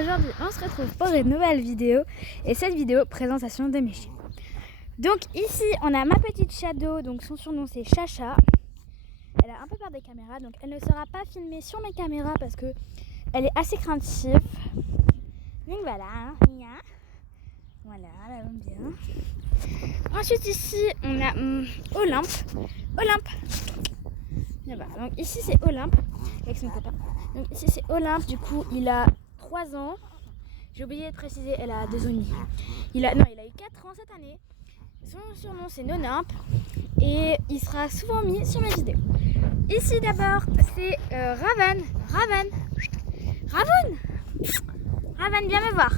aujourd'hui on se retrouve pour une nouvelle vidéo et cette vidéo présentation de mes chiens. Donc ici on a ma petite Shadow, donc son surnom c'est Chacha. Elle a un peu peur des caméras, donc elle ne sera pas filmée sur mes caméras parce que elle est assez craintive. Donc voilà, voilà, elle aime bien. Ensuite ici on a Olympe. Là-bas. Donc ici c'est Olympe avec son copain. Donc ici c'est Olympe, du coup il a 3 ans. J'ai oublié de préciser, elle a 2 ans et demi. Il a eu 4 ans cette année. Son surnom c'est Nonimpe et il sera souvent mis sur mes vidéos. Ici d'abord c'est Raven, viens me voir.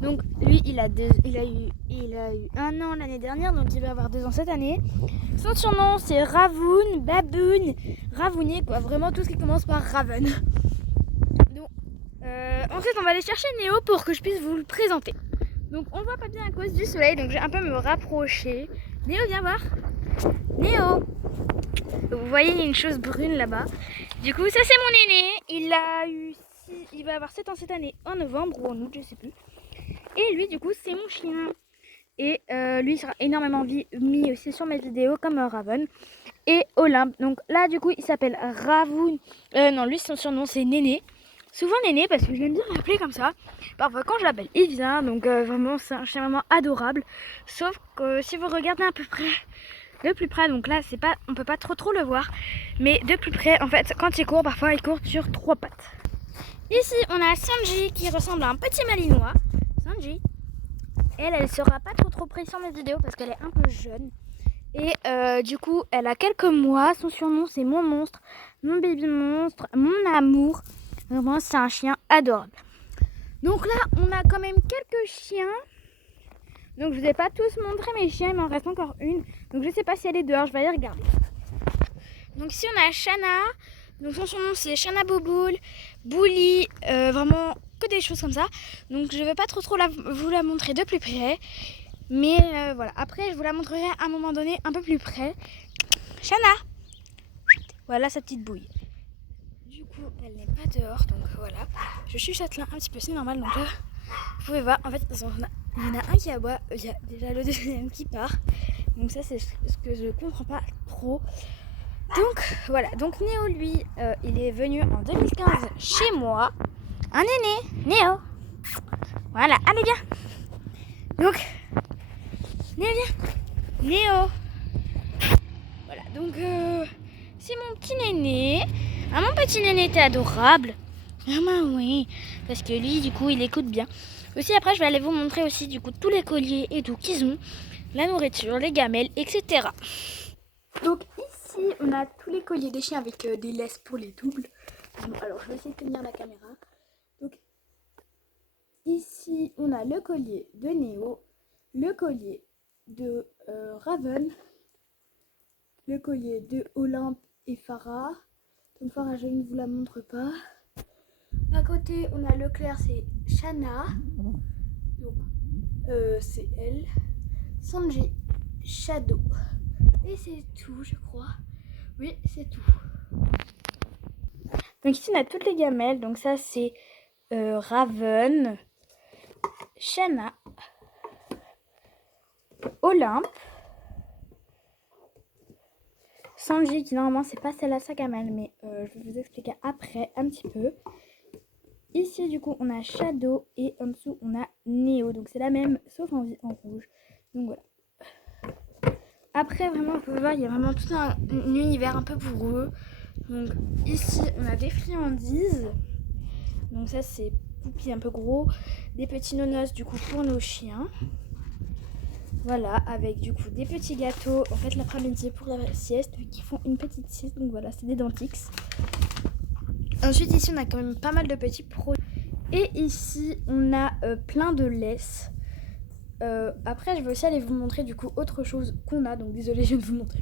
Donc lui il a eu 1 an l'année dernière, donc il va avoir 2 ans cette année. Son surnom c'est Ravoun, Baboun, Ravouné quoi, vraiment tout ce qui commence par Raven. Donc ensuite on va aller chercher Néo pour que je puisse vous le présenter. Donc on voit pas bien à cause du soleil, donc je vais un peu me rapprocher. Néo viens voir. Néo. Vous voyez il y a une chose brune là-bas. Du coup ça c'est mon aîné, il va avoir 7 ans cette année en novembre ou en août je sais plus. Et lui du coup c'est mon chien. Et lui il sera énormément mis aussi sur mes vidéos comme Raven. Et Olympe, donc là du coup il s'appelle Ravoun. Non lui son surnom c'est Néné. Souvent Néné parce que j'aime bien l'appeler comme ça. Parfois quand je l'appelle il vient, donc vraiment c'est un chien vraiment adorable. Sauf que si vous regardez un peu de plus près, donc là c'est pas, on peut pas trop le voir. Mais de plus près en fait quand il court, parfois il court sur 3 pattes. Ici on a Sanji qui ressemble à un petit malinois. Sanji. Elle sera pas trop prise sur mes vidéos parce qu'elle est un peu jeune. Et du coup, elle a quelques mois. Son surnom, c'est mon monstre, mon baby monstre, mon amour. Vraiment, c'est un chien adorable. Donc là, on a quand même quelques chiens. Donc je vous ai pas tous montré mes chiens, il m'en reste encore une. Donc je sais pas si elle est dehors, je vais aller regarder. Donc ici, on a Shana. Donc son surnom, c'est Shana Boboul, Bouli, vraiment que des choses comme ça. Donc je ne vais pas trop vous la montrer de plus près. Mais voilà, après je vous la montrerai à un moment donné un peu plus près. Shana. Voilà sa petite bouille. Du coup elle n'est pas dehors, donc voilà. Je chuchote là un petit peu, c'est normal. Donc là vous pouvez voir, en fait il y en a un qui aboie, il y a déjà le deuxième qui part. Donc ça c'est ce que je comprends pas trop. Donc voilà, donc Néo lui il est venu en 2015 chez moi. Un aîné, Néo. Voilà, allez viens. Donc, Néo viens. Néo. Voilà, donc c'est mon petit néné. Ah, mon petit néné était adorable. Ah bah oui, parce que lui du coup il écoute bien. Aussi après je vais aller vous montrer aussi du coup tous les colliers et tout qu'ils ont. La nourriture, les gamelles, etc. Donc ici on a tous les colliers des chiens avec des laisses pour les doubles. Alors je vais essayer de tenir la caméra. Donc ici on a le collier de Néo, le collier de Raven, le collier de Olympe et Farah. Donc Farah je ne vous la montre pas. À côté on a le clair, c'est Shana. Donc c'est elle. Sanji, Shadow. Et c'est tout je crois. Oui c'est tout. Donc ici on a toutes les gamelles. Donc ça c'est Raven, Shana, Olympe, Sanji qui normalement c'est pas celle-là sa gamelle, mais je vais vous expliquer après un petit peu. Ici du coup on a Shadow et en dessous on a Néo, donc c'est la même sauf en rouge. Donc voilà. Après vraiment vous pouvez voir il y a vraiment tout un univers un peu pour eux. Donc ici on a des friandises. Donc ça c'est Poupi un peu gros, des petits nonos du coup pour nos chiens. Voilà, avec du coup des petits gâteaux en fait l'après-midi pour la sieste, vu qu'ils font une petite sieste. Donc voilà, c'est des Dentix. Ensuite ici on a quand même pas mal de petits produits. Et ici on a plein de laisses. Après je vais aussi aller vous montrer du coup autre chose qu'on a. Donc désolé je viens de vous montrer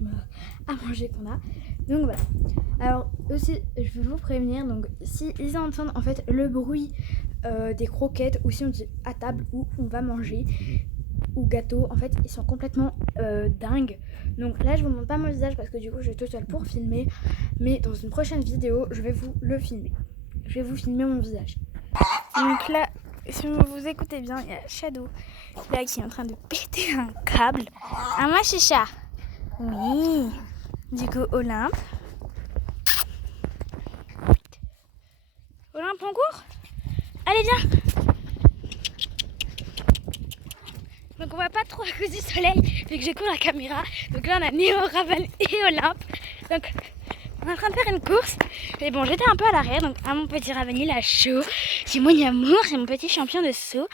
à manger qu'on a. Donc voilà. Alors aussi je vais vous prévenir, donc si ils entendent en fait le bruit des croquettes, ou si on dit à table où on va manger, ou gâteau, en fait ils sont complètement dingues. Donc là je vous montre pas mon visage parce que du coup je suis toute seule pour filmer. Mais dans une prochaine vidéo je vais vous le filmer. Je vais vous filmer mon visage. Donc là si vous écoutez bien, il y a Shadow là qui est en train de péter un câble. Ah moi chicha. Oui. Du coup Olympe. Olympe on court. Allez viens. Donc on voit pas trop à cause du soleil vu que je cours la caméra. Donc là on a Néo, Raven et Olympe. Donc on est en train de faire une course. Mais bon j'étais un peu à l'arrière. Donc mon petit Raven il a chaud. C'est mon amour, c'est mon petit champion de saut.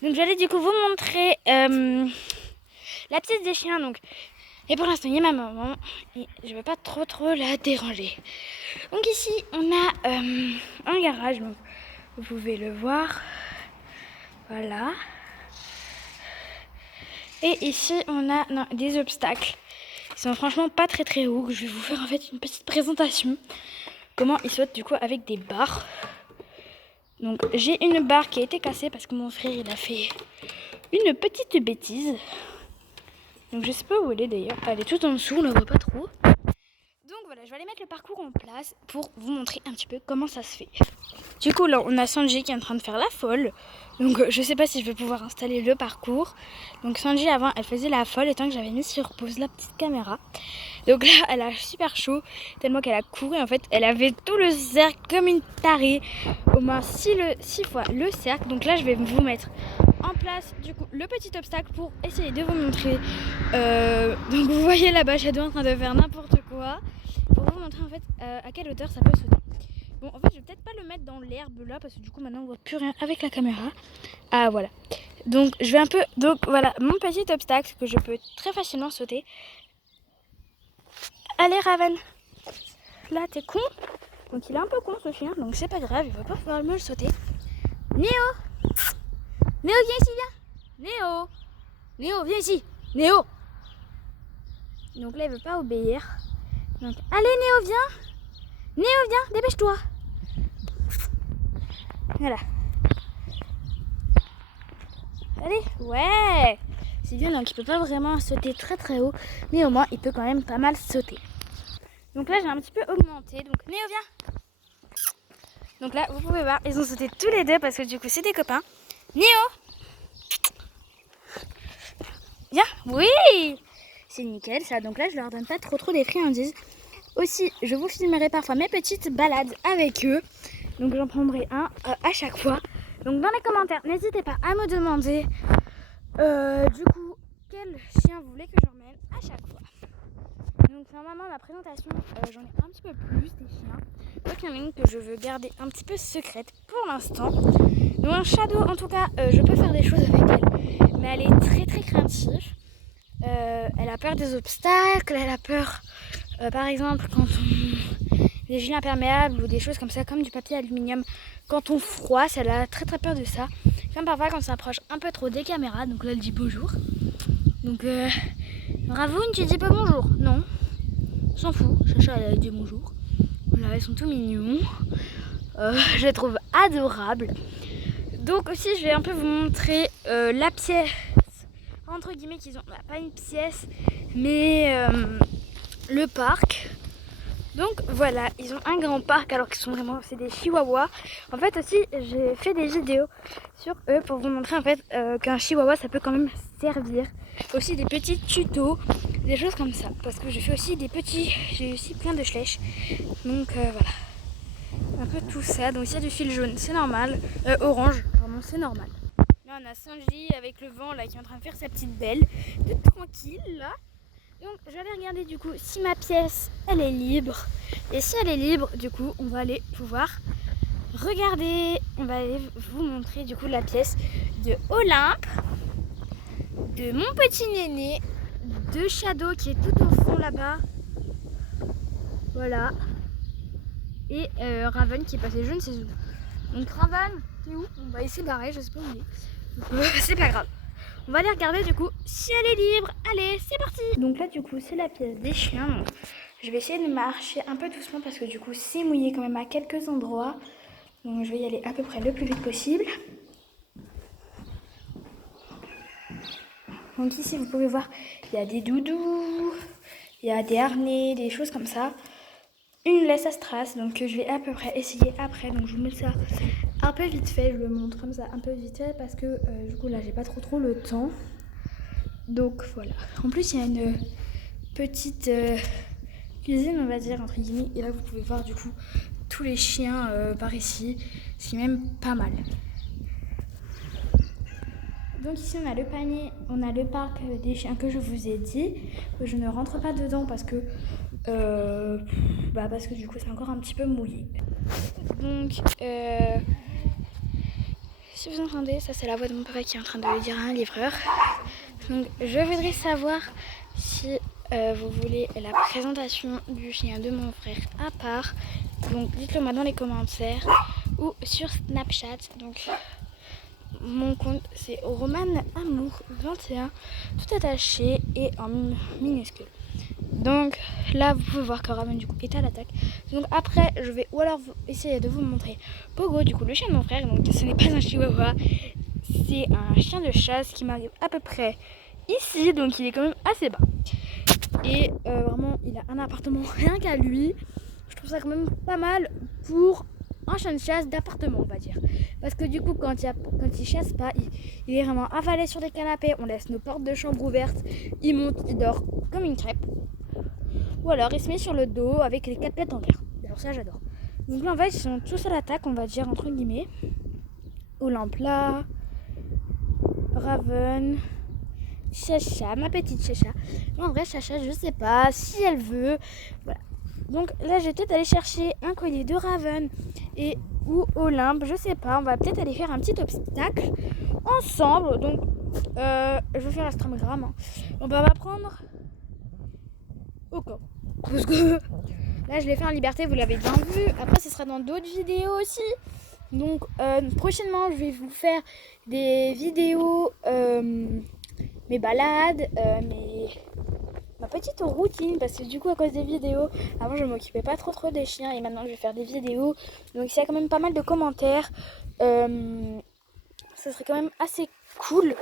Donc j'allais du coup vous montrer la pièce des chiens. Donc, et pour l'instant il y a ma maman. Et je vais pas trop la déranger. Donc ici on a un garage. Donc vous pouvez le voir. Voilà. Et ici, on a des obstacles. Ils sont franchement pas très hauts. Je vais vous faire en fait une petite présentation. Comment ils sautent du coup avec des barres. Donc j'ai une barre qui a été cassée parce que mon frère il a fait une petite bêtise. Donc je sais pas où elle est d'ailleurs. Elle est tout en dessous, on la voit pas trop. Donc voilà, je vais aller mettre le parcours en place pour vous montrer un petit peu comment ça se fait. Du coup là on a Sanji qui est en train de faire la folle. Donc je sais pas si je vais pouvoir installer le parcours. Donc Sanji avant elle faisait la folle et tant que j'avais mis sur pause la petite caméra. Donc là elle a super chaud tellement qu'elle a couru en fait. Elle avait tout le cercle comme une tarée. Au moins 6 fois le cercle. Donc là je vais vous mettre en place du coup le petit obstacle pour essayer de vous montrer. Donc vous voyez là-bas Shadow en train de faire n'importe quoi. Pour vous montrer en fait à quelle hauteur ça peut sauter. Bon, en fait, je vais peut-être pas le mettre dans l'herbe là parce que du coup, maintenant on voit plus rien avec la caméra. Ah, voilà. Donc, je vais un peu. Donc, voilà, mon petit obstacle que je peux très facilement sauter. Allez, Raven. Là, t'es con. Donc, il est un peu con ce chien, donc c'est pas grave, il va pas pouvoir me le sauter. Néo Néo, viens ici, viens Néo Néo, viens ici Néo. Donc là, il veut pas obéir. Donc, allez, Néo, viens Néo, viens, dépêche-toi. Voilà. Allez, ouais. C'est bien, donc il peut pas vraiment sauter très haut, mais au moins il peut quand même pas mal sauter. Donc là j'ai un petit peu augmenté, donc Néo viens. Donc là vous pouvez voir, ils ont sauté tous les deux parce que du coup c'est des copains. Néo viens. Oui, c'est nickel ça, donc là je leur donne pas trop des friandises. Aussi je vous filmerai parfois mes petites balades avec eux. Donc j'en prendrai un à chaque fois. Donc dans les commentaires, n'hésitez pas à me demander du coup quel chien vous voulez que j'emmène à chaque fois. Donc normalement ma présentation, j'en ai un petit peu plus des chiens. Donc il y en a une que je veux garder un petit peu secrète pour l'instant. Donc un Shadow en tout cas, je peux faire des choses avec elle. Mais elle est très craintive. Elle a peur des obstacles, elle a peur par exemple quand des gilets imperméables ou des choses comme ça, comme du papier aluminium. Quand on froisse, elle a très peur de ça. Comme parfois quand on s'approche un peu trop des caméras, donc là elle dit bonjour. Donc Ravoun, tu dis pas bonjour? Non, s'en fout, Chacha elle a dit bonjour. Voilà, ils sont tout mignons. Je les trouve adorables. Donc aussi je vais un peu vous montrer la pièce, entre guillemets qu'ils ont, pas une pièce, mais le parc. Donc voilà, ils ont un grand parc alors qu'ils sont vraiment, c'est des chihuahuas. En fait aussi, j'ai fait des vidéos sur eux pour vous montrer en fait qu'un chihuahua ça peut quand même servir. Aussi des petits tutos, des choses comme ça. Parce que j'ai fait aussi j'ai aussi plein de flèches. Donc voilà, un peu tout ça. Donc il y a du fil jaune, c'est normal. Orange, pardon, c'est normal. Là on a Sanji avec le vent là qui est en train de faire sa petite belle, toute tranquille là. Donc je vais aller regarder du coup si ma pièce elle est libre. Et si elle est libre, du coup on va aller pouvoir regarder. On va aller vous montrer du coup la pièce de Olympe, de mon petit néné, de Shadow qui est tout au fond là-bas. Voilà. Et Raven qui est passé je ne sais où. Donc Raven, t'es où? Bah il s'est barré, je sais pas où il est. C'est pas grave. On va aller regarder du coup si elle est libre. Allez, c'est parti. Donc là du coup c'est la pièce des chiens. Donc, je vais essayer de marcher un peu doucement parce que du coup c'est mouillé quand même à quelques endroits. Donc je vais y aller à peu près le plus vite possible. Donc ici vous pouvez voir, il y a des doudous, il y a des harnais, des choses comme ça. Une laisse à strass, donc je vais à peu près essayer après. Donc je vous mets ça un peu vite fait, je le montre comme ça un peu vite fait parce que du coup là j'ai pas trop le temps. Donc voilà. En plus il y a une petite cuisine on va dire entre guillemets et là vous pouvez voir du coup tous les chiens par ici, ce qui est même pas mal. Donc ici on a le panier, on a le parc des chiens que je vous ai dit. Je ne rentre pas dedans parce que du coup c'est encore un petit peu mouillé. Donc si vous entendez, ça c'est la voix de mon papa qui est en train de le dire à un livreur. Donc je voudrais savoir si vous voulez la présentation du chien de mon frère à part. Donc dites-le moi dans les commentaires ou sur Snapchat. Donc mon compte c'est Roman Amour 21 tout attaché et en minuscule. Donc là vous pouvez voir que Raven du coup est à l'attaque. Donc après je vais ou alors essayer de vous montrer Pogo, du coup le chien de mon frère. Donc ce n'est pas un chihuahua, c'est un chien de chasse qui m'arrive à peu près ici, donc il est quand même assez bas. Et vraiment il a un appartement rien qu'à lui. Je trouve ça quand même pas mal pour un chien de chasse d'appartement on va dire. Parce que du coup quand il chasse pas, il est vraiment avalé sur des canapés, on laisse nos portes de chambre ouvertes, il monte, il dort comme une crêpe. Ou alors il se met sur le dos avec les 4 pattes en l'air. Alors ça j'adore. Donc là en fait ils sont tous à l'attaque on va dire entre guillemets. Olympla, Raven, Chacha, ma petite Chacha. Mais en vrai Chacha je sais pas si elle veut. Voilà. Donc là je vais peut-être aller chercher un collier de Raven et ou Olympe, je sais pas. On va peut-être aller faire un petit obstacle ensemble. Donc je vais faire l'astrogramme. On va prendre au camp. Parce que là je l'ai fait en liberté, vous l'avez bien vu. Après ce sera dans d'autres vidéos aussi. Donc prochainement je vais vous faire des vidéos, mes balades, ma petite routine. Parce que du coup à cause des vidéos, avant je m'occupais pas trop des chiens. Et maintenant je vais faire des vidéos. Donc il y a quand même pas mal de commentaires. Ça serait quand même assez cool.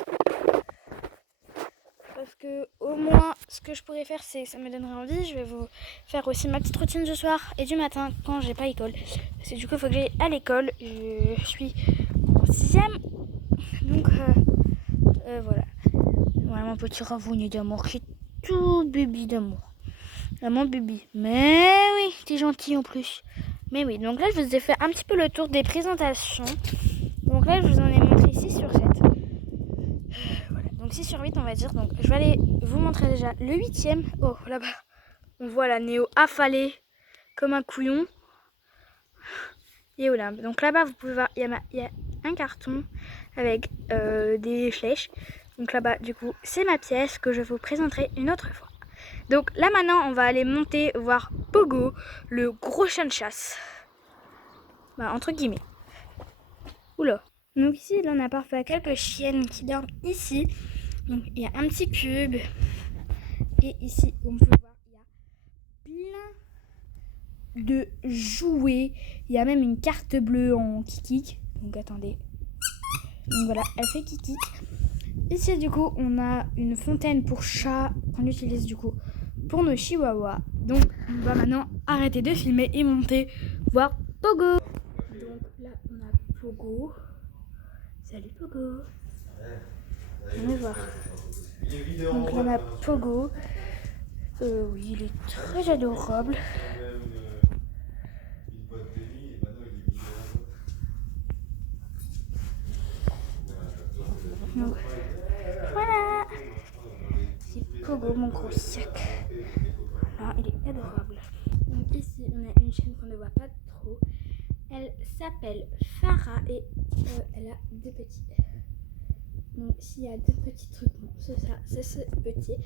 Parce que au moins ce que je pourrais faire c'est ça me donnerait envie. Je vais vous faire aussi ma petite routine du soir et du matin quand j'ai pas école. Parce que du coup il faut que j'aille à l'école. Je suis en 6ème. Donc voilà. Voilà mon petit ravougne d'amour qui est tout bébé d'amour. Mon bébé. Mais oui, t'es gentil en plus. Mais oui, donc là je vous ai fait un petit peu le tour des présentations. Donc là je vous en ai montré 6 sur 7. Voilà, donc 6 sur 8 on va dire. Donc je vais aller vous montrer déjà le 8ème. Oh là-bas, on voit la Néo affalée comme un couillon. Et Olympe. Donc là-bas vous pouvez voir, il y a un carton avec des flèches. Donc là-bas du coup c'est ma pièce que je vous présenterai une autre fois. Donc là maintenant on va aller monter voir Pogo, le gros chien de chasse. Bah, entre guillemets. Oula. Donc ici là on a parfois quelques chiennes qui dorment ici. Donc il y a un petit cube. Et ici on peut voir il y a plein de jouets. Il y a même une carte bleue en kikik. Donc attendez. Donc voilà, elle fait kikik. Ici du coup on a une fontaine pour chat qu'on utilise du coup pour nos chihuahuas. Donc on va maintenant arrêter de filmer et monter voir Pogo. Donc là on a Pogo. Salut Pogo. On va voir. Donc là on a Pogo. Oui il est très adorable. Donc, voilà. C'est Pogo mon gros sac. Ah, il est adorable. Donc ici on a une chienne qu'on ne voit pas trop. Elle s'appelle Farah et elle a 2 petits. Donc s'il y a 2 petits trucs, bon, c'est ça, c'est ce petit.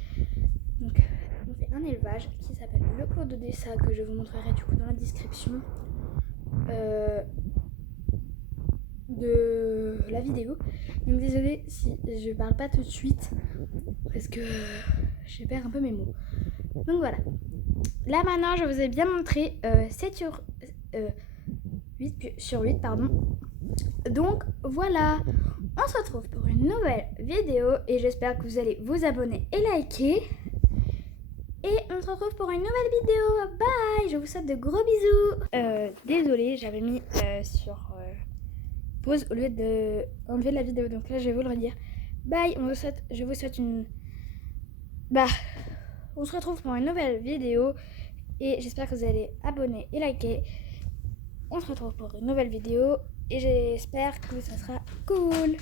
Donc on fait un élevage qui s'appelle le Clos d'Odessa que je vous montrerai du coup dans la description de la vidéo. Donc désolée si je parle pas tout de suite parce que je perds un peu mes mots. Donc voilà. Là maintenant je vous ai bien montré 8 sur 8 pardon. Donc voilà. On se retrouve pour une nouvelle vidéo et j'espère que vous allez vous abonner et liker. Et on se retrouve pour une nouvelle vidéo. Bye. Je vous souhaite de gros bisous. Désolée, j'avais mis sur pause au lieu de enlever la vidéo. Donc là, je vais vous le redire. Bye, je vous souhaite une... on se retrouve pour une nouvelle vidéo. Et j'espère que vous allez abonner et liker. On se retrouve pour une nouvelle vidéo. Et j'espère que ça sera cool.